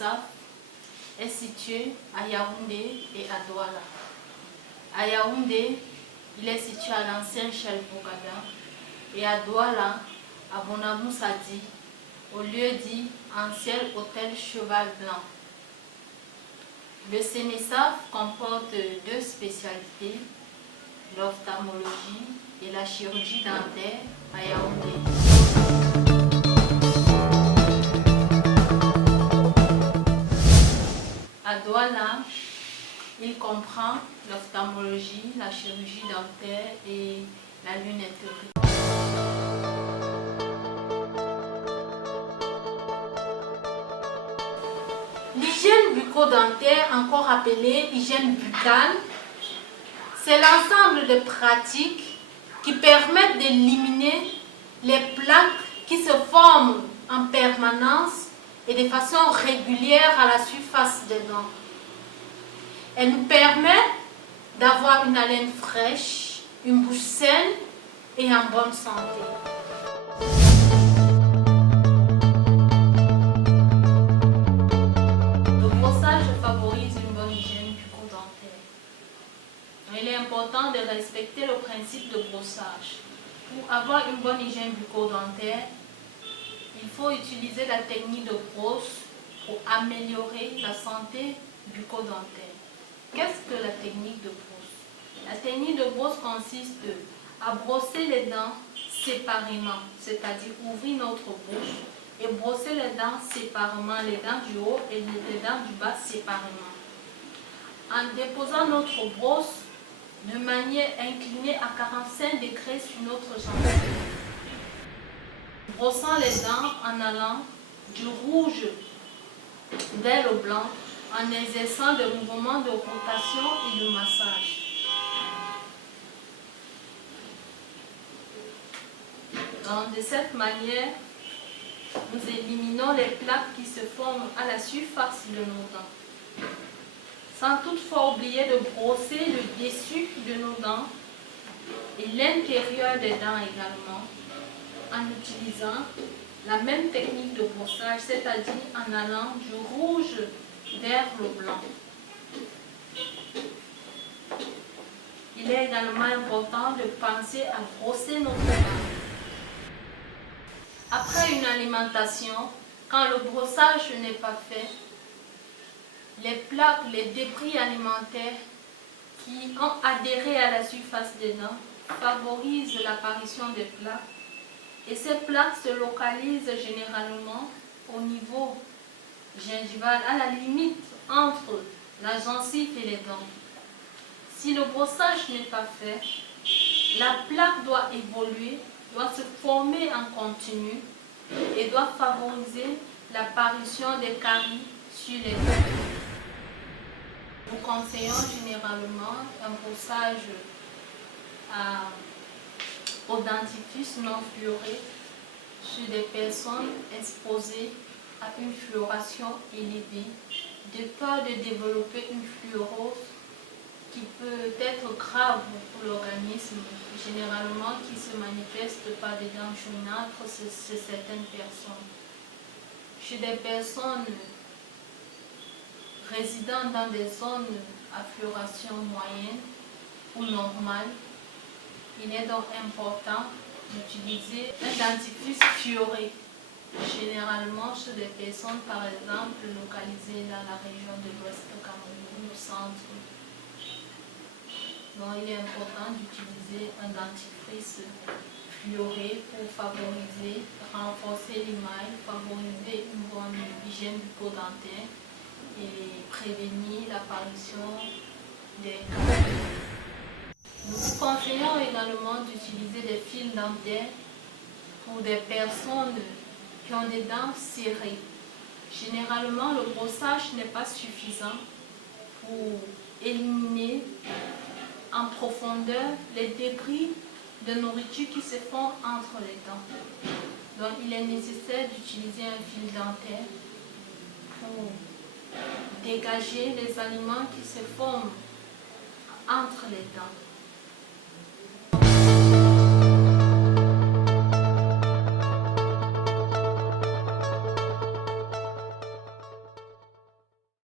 Sénésaf est situé à Yaoundé et à Douala. À Yaoundé, il est situé à l'ancien Shell Bogada et à Douala, à Bonamou Sadi, au lieu dit ancien hôtel Cheval Blanc. Le Sénésaf comporte deux spécialités, l'ophtalmologie et la chirurgie dentaire à Yaoundé. À Douala, il comprend l'ophtalmologie, la chirurgie dentaire et la lunetterie. L'hygiène bucco-dentaire, encore appelée hygiène buccale, c'est l'ensemble de pratiques qui permettent d'éliminer les plaques qui se forment en permanence et de façon régulière à la surface des dents. Elle nous permet d'avoir une haleine fraîche, une bouche saine et en bonne santé. Le brossage favorise une bonne hygiène bucco-dentaire. Il est important de respecter le principe de brossage. Pour avoir une bonne hygiène bucco-dentaire, il faut utiliser la technique de brosse pour améliorer la santé bucco-dentaire. Qu'est-ce que la technique de brosse? La technique de brosse consiste à brosser les dents séparément, c'est-à-dire ouvrir notre bouche et brosser les dents séparément, les dents du haut et les dents du bas séparément. En déposant notre brosse de manière inclinée à 45 degrés sur notre gencive. Brossant les dents en allant du rouge vers le blanc, en exerçant des mouvements de rotation et de massage. Donc, de cette manière, nous éliminons les plaques qui se forment à la surface de nos dents. Sans toutefois oublier de brosser le dessus de nos dents et l'intérieur des dents également, en utilisant la même technique de brossage, c'est-à-dire en allant du rouge vers le blanc. Il est également important de penser à brosser nos dents. Après une alimentation, quand le brossage n'est pas fait, les plaques, les débris alimentaires qui ont adhéré à la surface des dents favorisent l'apparition des plaques. Et ces plaques se localisent généralement au niveau gingival, à la limite entre la gencive et les dents. Si le brossage n'est pas fait, la plaque doit évoluer, doit se former en continu et doit favoriser l'apparition des caries sur les dents. Nous conseillons généralement un brossage au dentifrice non fluoré sur des personnes exposées à une fluoration élevée, de peur de développer une fluorose qui peut être grave pour l'organisme, généralement qui se manifeste par des dents jaunâtres chez certaines personnes. Chez des personnes résidant dans des zones à fluoration moyenne ou normale, il est donc important d'utiliser un dentifrice fluoré, généralement chez des personnes par exemple localisées dans la région de l'Ouest du Cameroun, au centre. Donc il est important d'utiliser un dentifrice fluoré pour favoriser, renforcer l'émail, favoriser une bonne hygiène bucco-dentaire et prévenir l'apparition des caries. Nous vous conseillons également d'utiliser des fils dentaires pour des personnes qui ont des dents serrées. Généralement, le brossage n'est pas suffisant pour éliminer en profondeur les débris de nourriture qui se font entre les dents. Donc, il est nécessaire d'utiliser un fil dentaire pour dégager les aliments qui se forment entre les dents.